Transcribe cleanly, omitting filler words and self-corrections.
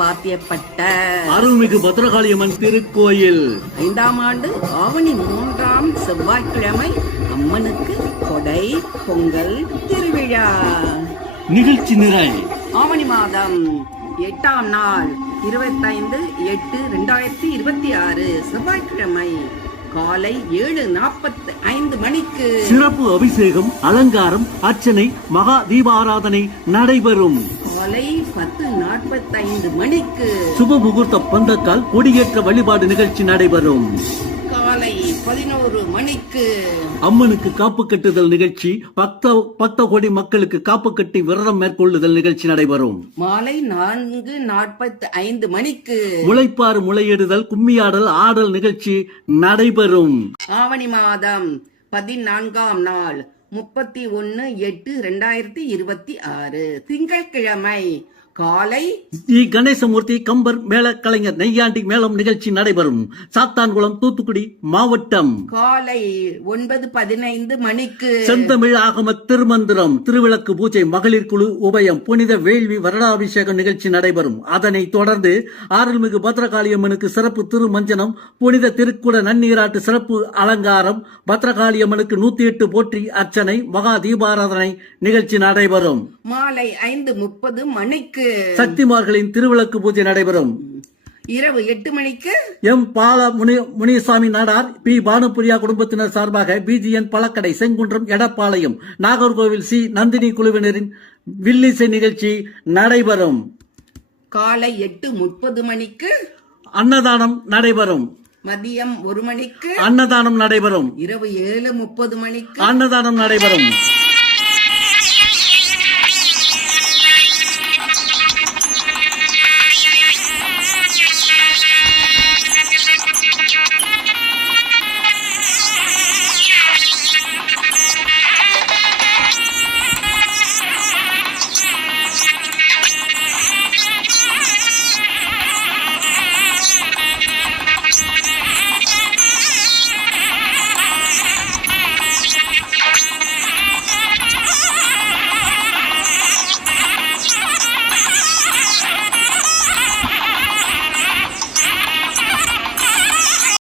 பாத்தியப்பட்ட அருள்மிகு பத்ரகாளியம்மன் திருக்கோயில் 5ஆம் ஆண்டு ஆவணி 3ஆம் செவ்வாய்க்கிழமை அம்மனுக்கு கொடை பொங்கல் திருவிழா. நிகழ்ச்சி நிறை ஆவணி மாதம் 8ஆம் நாள் 25/8/2026 செவ்வாய்க்கிழமை காலை 7:45 மணிக்கு சிறப்பு அபிஷேகம், அலங்காரம், அர்ச்சனை, மகா தீபாராதனை நடைபெறும். காலை 10:45 மணிக்கு சுப முகூர்த்த பந்தக்கால் கொடியேற்ற வழிபாடு நிகழ்ச்சி நடைபெறும். காலை 11 மணிக்கு அம்மனுக்கு காப்பு கட்டுதல் நிகழ்ச்சி, பக்த கோடி மக்களுக்கு காப்பு கட்டி விரதம் மேற்கொள்ளுதல் நிகழ்ச்சி நடைபெறும். மாலை 4:45 மணிக்கு முளைப்பாறு முளையிடுதல், கும்மியாடல், ஆடல் நிகழ்ச்சி நடைபெறும். ஆவணி மாதம் 14ஆம் நாள் 31/8/2026 திங்கட்கிழமை காலை ஸ்ரீ கணேசமூர்த்தி கம்பர் மேள கலைஞர் நெய்யாண்டி மேளம் நிகழ்ச்சி நடைபெறும். சாத்தான்குளம், தூத்துக்குடி மாவட்டம். காலை 9:15 மணிக்கு செந்தமிழ் ஆகம திருமந்திரம், திருவிளக்கு பூஜை, மகளிர் குழு உபயம், புனித வேள்வி வருடாபிஷேகம் நிகழ்ச்சி நடைபெறும். அதனை தொடர்ந்து அருள்மிகு பத்ரகாளியம்மனுக்கு சிறப்பு திருமஞ்சனம், புனித திருக்குட நன்னீராட்டு சிறப்பு அலங்காரம், பத்ரகாளியம்மனுக்கு 108 போற்றி அர்ச்சனை, மகா தீபாராதனை நிகழ்ச்சி நடைபெறும். மாலை 5:30 மணிக்கு சக்திமார்களின் திருவிளக்கு பூஜை நடைபெறும். இரவு 8 மணிக்கு எம் பால முனிசாமி நாடார், பி பானுப்பிரியா குடும்பத்தினர் சார்பாக பிஜிஎன் பழக்கடை, செங்குன்றம், எடப்பாளையம், நாகர்கோவில் சி நந்தினி குழுவினரின் வில்லிசை நிகழ்ச்சி நடைபெறும். காலை 8:30 மணிக்கு அன்னதானம் நடைபெறும். மதியம் 1 மணிக்கு அன்னதானம் நடைபெறும். இரவு 7:30 மணிக்கு அன்னதானம் நடைபெறும்.